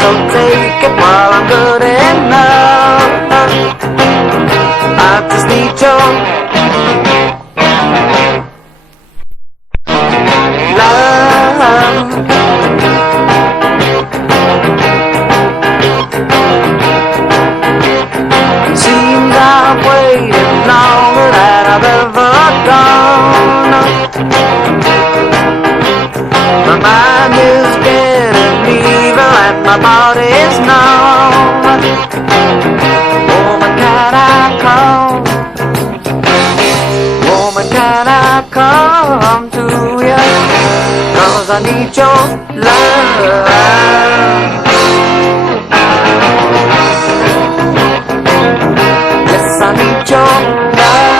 so take it while I'm good enough. I just need your love. Seems I've waited longer than I've ever gone. My mind is getting evil and my body's numb. Woman, can I come? Woman, can I come to you? 'Cause I need your love. Yes, I need your love.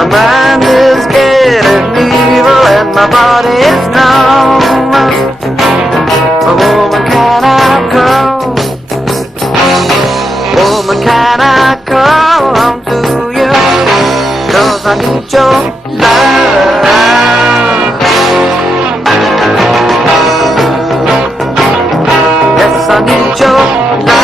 My mind is getting evil and my body is numb. Oh, woman, can I come? Woman, can I come to you? 'Cause I need your love. Yes, I need your love.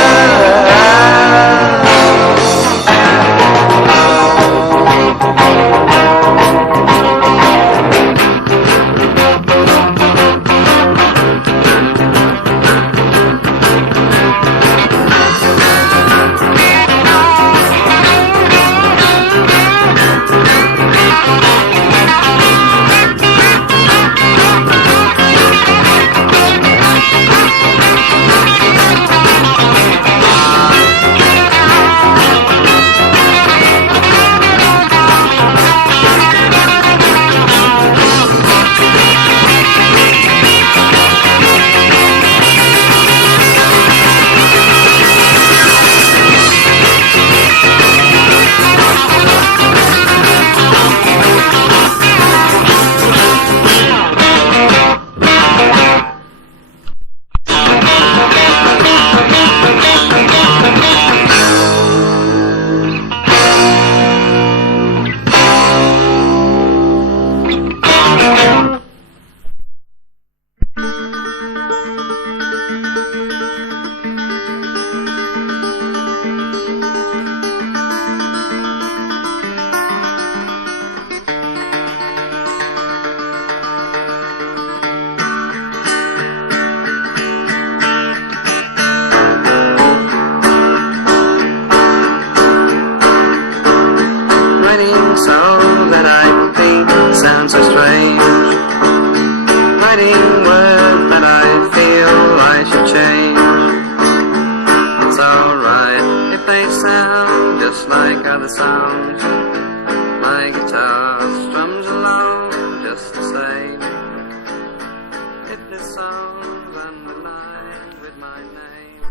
Writing songs that I think sound so strange. Writing words that I feel I should change. It's alright if they sound just like other songs. My guitar strums along just the same. If this song's underlined with my name.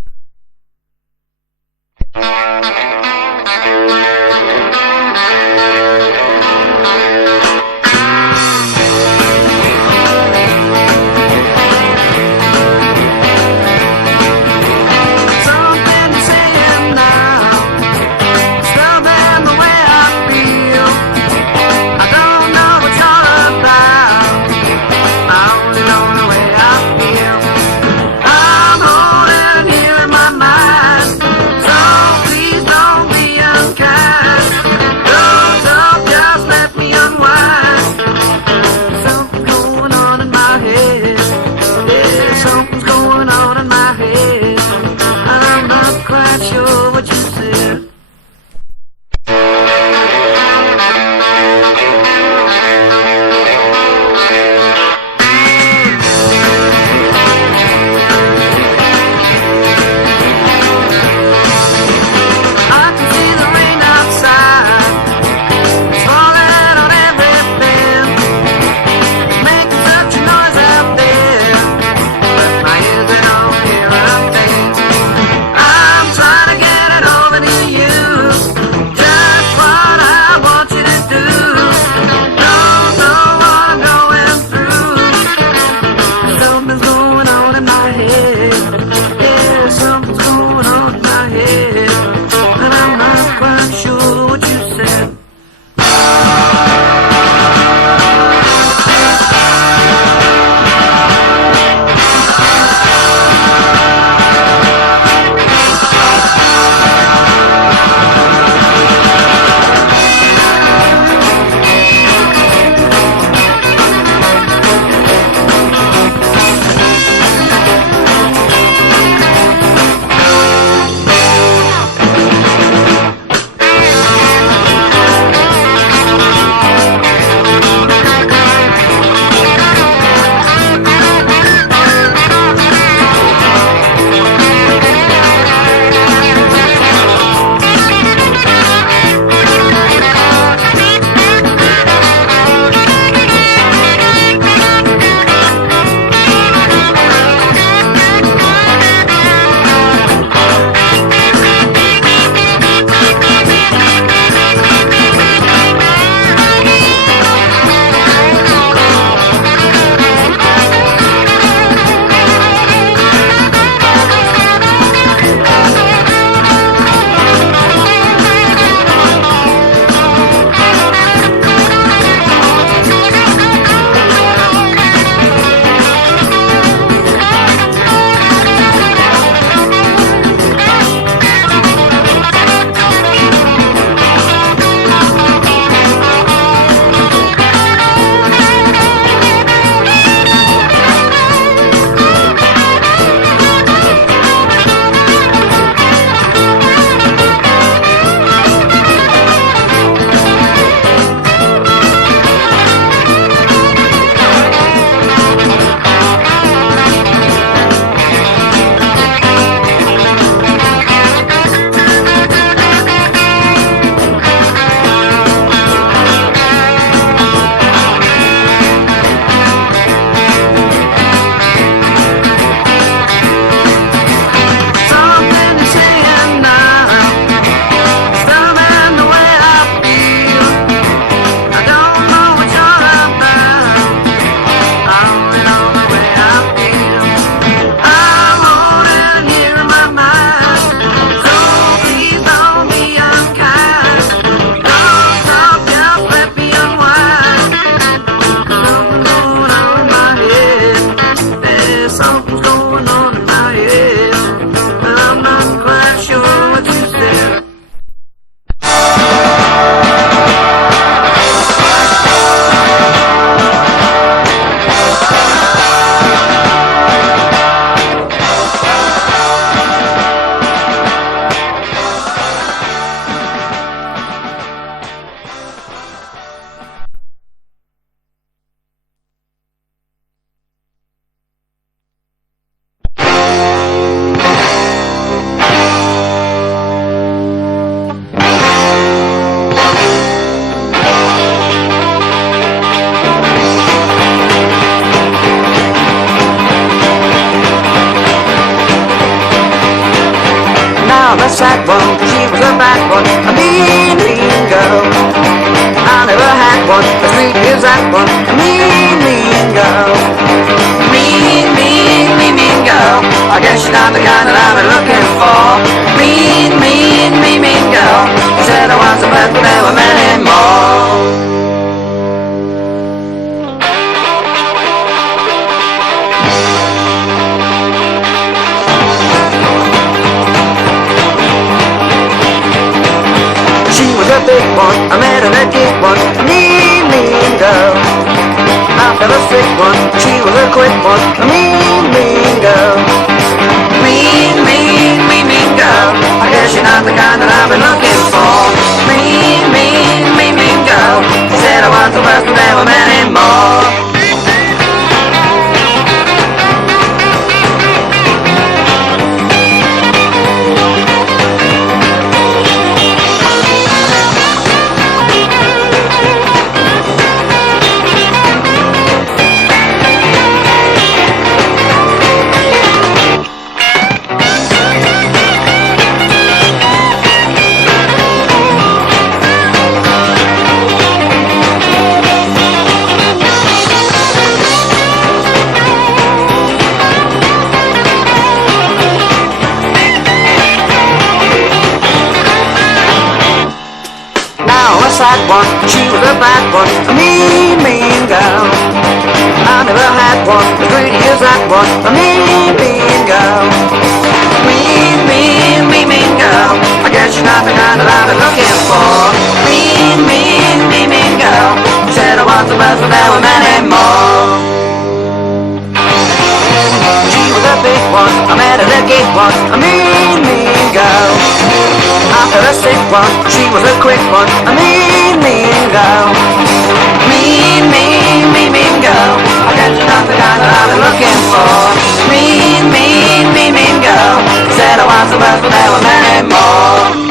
a bad one, a mean, mean girl. I never had one as sweet as that one, a mean, mean girl. Mean, mean, mean, mean girl. I guess you're not the kind that I've been looking for. Mean, mean, mean, mean girl. You said I was the best, but there were many more. A big one, I met her a big one, a mean, mean girl. I felt a sick one, she was a quick one, a mean, mean girl. Mean, mean, mean, mean girl. I guess you're not the kind that I've been looking for. Mean, mean, mean, mean girl. You said I was the worst, but there were many more. Sad one, she was a bad one, a mean, mean girl. I never had one as pretty as that one, a mean, mean girl. Mean, mean, mean, mean girl. I guess you're not the kind that I've been looking for. Mean, mean, mean, mean girl. You said I was the best, but there were many more. She was a big one, I met her a gig one, a mean, mean girl. After a sick one, she was a quick one, a mean, mean girl. Mean, mean, mean, mean girl. I guess you're not the guy that I've been looking for. Mean, mean, mean, mean girl. Said I was the best, but there were many more.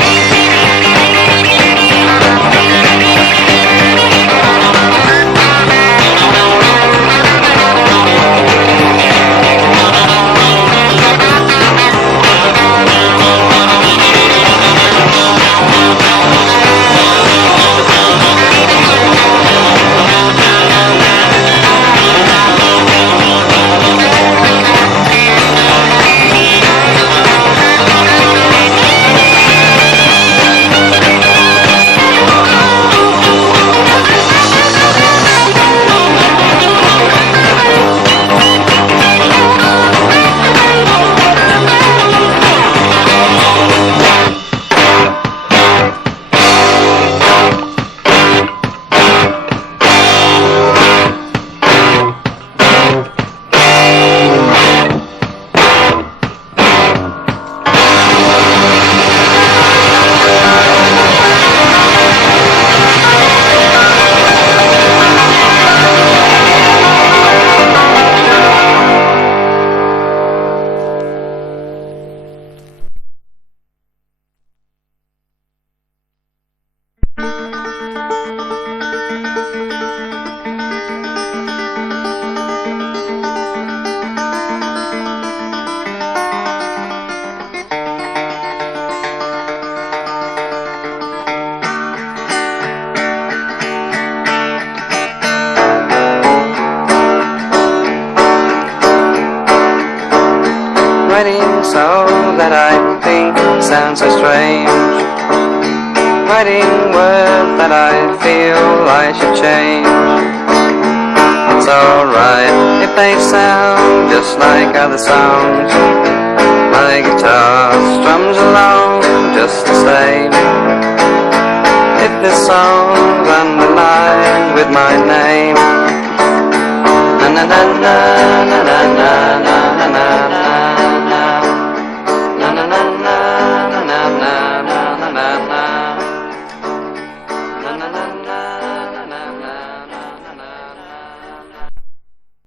Writing so that I think sounds so strange. Writing words that I feel I should change. It's alright if they sound just like other songs. My guitar strums along just the same. If this song's underlined with my name, na na na na na na na na na.